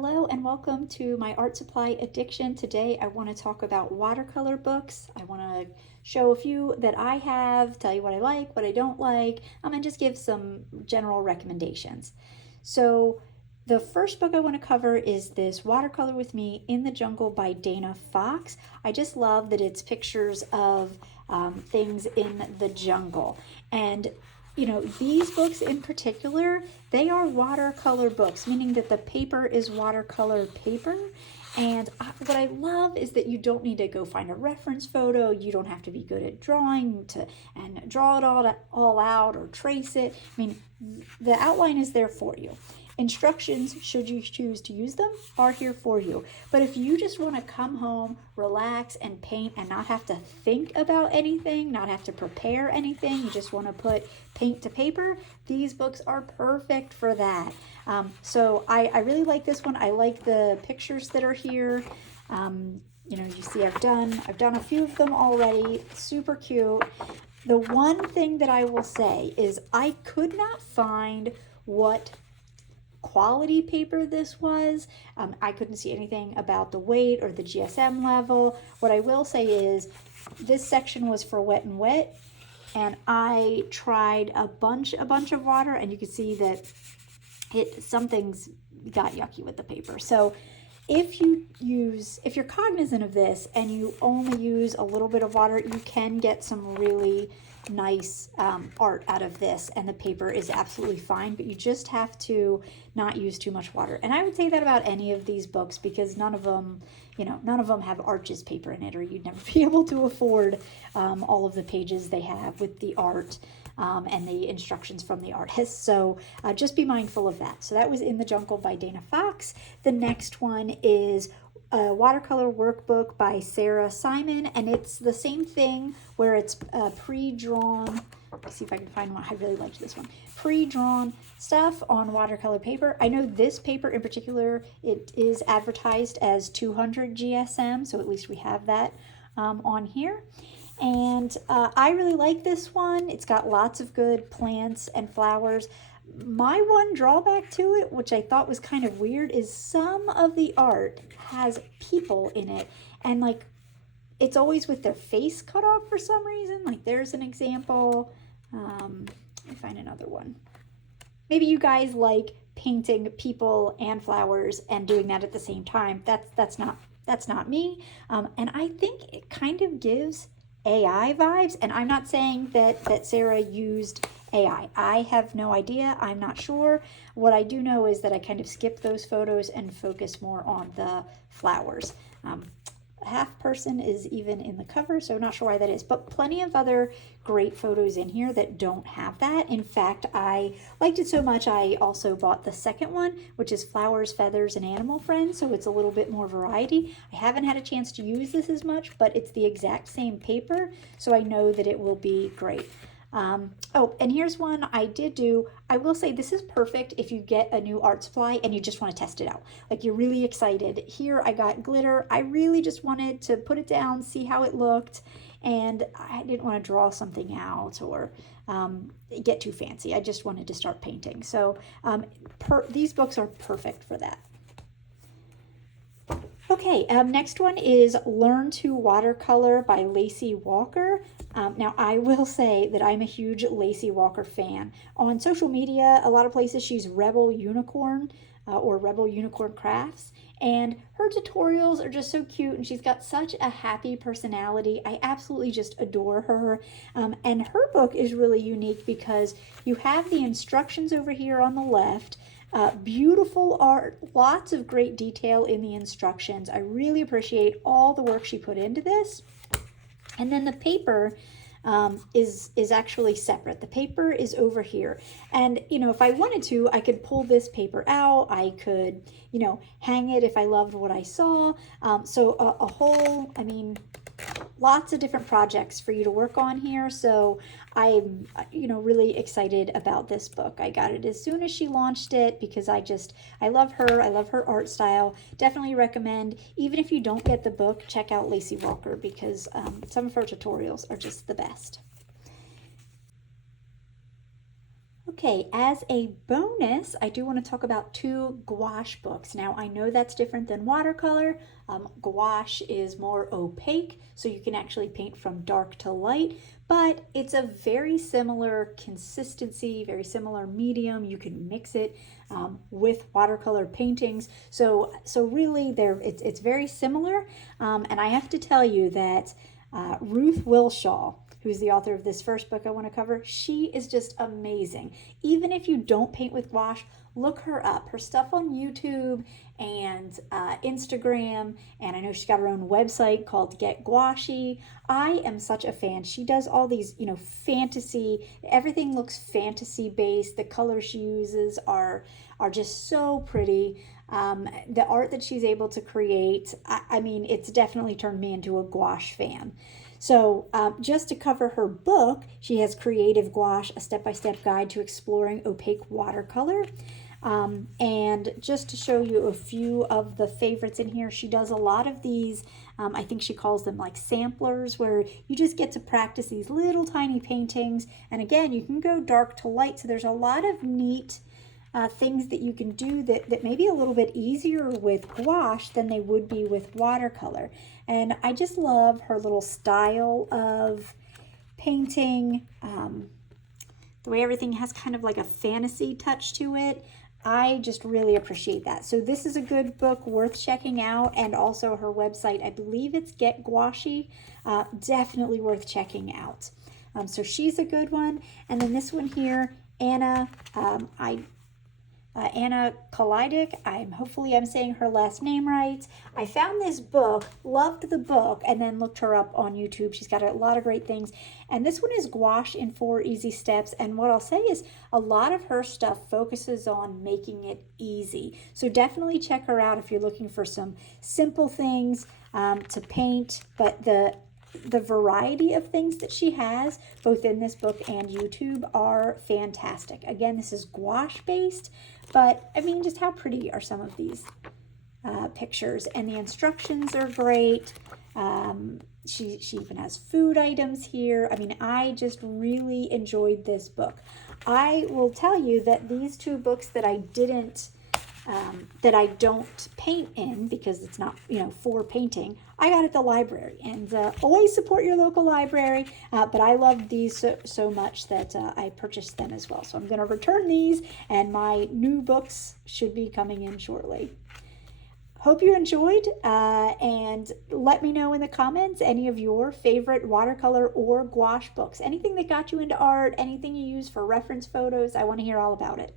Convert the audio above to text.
Hello and welcome to my art supply addiction. Today I want to talk about watercolor books. I want to show a few that I have, tell you what I like, what I don't like, and just give some general recommendations. So the first book I want to cover is this Watercolor with Me in the Jungle by Dana Fox. I just love that it's pictures of things in the jungle. And you know, these books in particular, they are watercolor books, meaning that the paper is watercolor paper. And what I love is that you don't need to go find a reference photo. You don't have to be good at drawing and draw it all out or trace it. I mean, the outline is there for you. Instructions, should you choose to use them, are here for you. But if you just want to come home, relax, and paint and not have to think about anything, not have to prepare anything, you just want to put paint to paper, these books are perfect for that. So I really like this one. I like the pictures that are here. You know, you see I've done a few of them already. Super cute. The one thing that I will say is I could not find what quality paper this was. I couldn't see anything about the weight or the GSM level. What I will say is this section was for wet and wet, and I tried a bunch of water, and you can see that some things got yucky with the paper. So if you're cognizant of this and you only use a little bit of water, you can get some really nice art out of this, and the paper is absolutely fine, but you just have to not use too much water. And I would say that about any of these books, because none of them have Arches paper in it, or you'd never be able to afford all of the pages they have with the art and the instructions from the artist. So just be mindful of that. So that was In the Jungle by Dana Fox. The next one is a Watercolor Workbook by Sarah Simon, and it's the same thing where it's pre-drawn. Let's see if I can find one. I really liked this one. Pre-drawn stuff on watercolor paper. I know this paper in particular, it is advertised as 200 GSM, so at least we have that on here. And I really like this one. It's got lots of good plants and flowers. My one drawback to it, which I thought was kind of weird, is some of the art has people in it, and like it's always with their face cut off for some reason. Like there's an example. Let me find another one. Maybe you guys like painting people and flowers and doing that at the same time. That's not me. And I think it kind of gives AI vibes, and I'm not saying that Sarah used AI. I have no idea. I'm not sure. What I do know is that I kind of skipped those photos and focused more on the flowers. Half person is even in the cover, so not sure why that is, but plenty of other great photos in here that don't have that. In fact, I liked it so much I also bought the second one, which is Flowers, Feathers, and Animal Friends, so it's a little bit more variety. I haven't had a chance to use this as much, but it's the exact same paper, so I know that it will be great. Oh, and here's one I did do. I will say this is perfect if you get a new art supply and you just want to test it out. Like you're really excited. Here I got glitter. I really just wanted to put it down, see how it looked, and I didn't want to draw something out or get too fancy. I just wanted to start painting. So these books are perfect for that. Okay, next one is Learn to Watercolor by Lacey Walker. Now, I will say that I'm a huge Lacey Walker fan. On social media, a lot of places she's Rebel Unicorn or Rebel Unicorn Crafts, and her tutorials are just so cute, and she's got such a happy personality. I absolutely just adore her. And her book is really unique because you have the instructions over here on the left. Beautiful art, lots of great detail in the instructions. I really appreciate all the work she put into this. And then the paper is actually separate. The paper is over here. And, you know, if I wanted to, I could pull this paper out. I could, you know, hang it if I loved what I saw. So a whole, I mean, lots of different projects for you to work on here. So I'm, you know, really excited about this book. I got it as soon as she launched it because I love her. I love her art style. Definitely recommend, even if you don't get the book, check out Lacey Walker because some of her tutorials are just the best. Okay, as a bonus, I do want to talk about two gouache books. Now, I know that's different than watercolor. Gouache is more opaque, so you can actually paint from dark to light, but it's a very similar consistency, very similar medium. You can mix it with watercolor paintings. So really, it's very similar. And I have to tell you that Ruth Wilshaw, who's the author of this first book I want to cover, she is just amazing. Even if you don't paint with gouache, look her up. Her stuff on YouTube and Instagram, and I know she's got her own website called Get Gouache. I am such a fan. She does all these, fantasy, everything looks fantasy based. The colors she uses are just so pretty. The art that she's able to create, I mean, it's definitely turned me into a gouache fan. So just to cover her book, she has Creative Gouache, a step-by-step guide to exploring opaque watercolor. And just to show you a few of the favorites in here, she does a lot of these, I think she calls them like samplers, where you just get to practice these little tiny paintings. And again, you can go dark to light, so there's a lot of neat things that you can do that may be a little bit easier with gouache than they would be with watercolor. And I just love her little style of painting, the way everything has kind of like a fantasy touch to it. I just really appreciate that. So this is a good book worth checking out, and also her website, I believe it's Get Gouache, definitely worth checking out. So she's a good one. And then this one here, Anna, Anna Kalidic. Hopefully I'm saying her last name right. I found this book, loved the book, and then looked her up on YouTube. She's got a lot of great things. And this one is Gouache in 4 Easy Steps. And what I'll say is a lot of her stuff focuses on making it easy. So definitely check her out if you're looking for some simple things to paint. But the variety of things that she has, both in this book and YouTube, are fantastic. Again, this is gouache based, but I mean, just how pretty are some of these pictures? And the instructions are great. She even has food items here. I mean, I just really enjoyed this book. I will tell you that these two books that I don't paint in, because it's not, for painting, I got at the library. And always support your local library, but I love these so much that I purchased them as well. So I'm going to return these, and my new books should be coming in shortly. Hope you enjoyed, and let me know in the comments any of your favorite watercolor or gouache books. Anything that got you into art, anything you use for reference photos, I want to hear all about it.